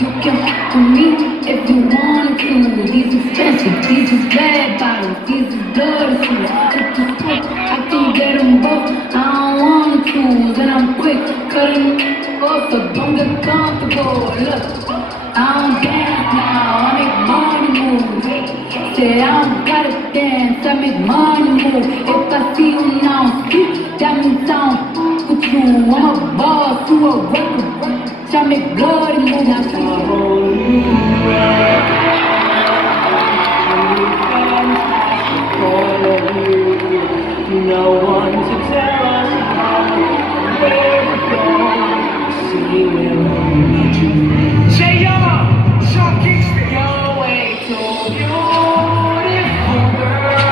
You can fuck with me if you want to. These expensive, these is red bottles, these is dirty shoes. If you smoke, I can get them both. I don't want to choose, and I'm quick cutting off, so don't get comfortable. Look, I don't dance now, I make money move. Say I don't gotta dance, I make money move. If I see you now, speak, that means I don't fuck with you. I'm a boss, you a record. I make bloody moves. No one to tell us where to go. See where we need you. Say y'all, Sean Kingston. You're way too beautiful, girl.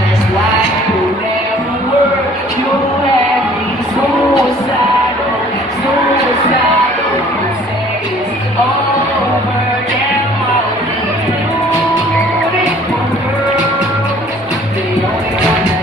That's why you never work. You had me suicidal. You say it's over. Yeah, my beautiful girl. The only one that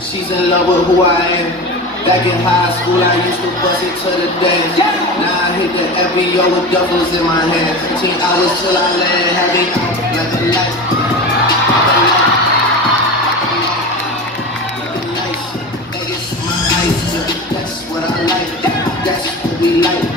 She's in love with who I am. Back in high school, I used to bust it to the dance. Now I hit the FBO with duffels in my hand. 15 hours till I land, having out like a light. Like a light. Vegas, my ice, that's what I like. That's what we like.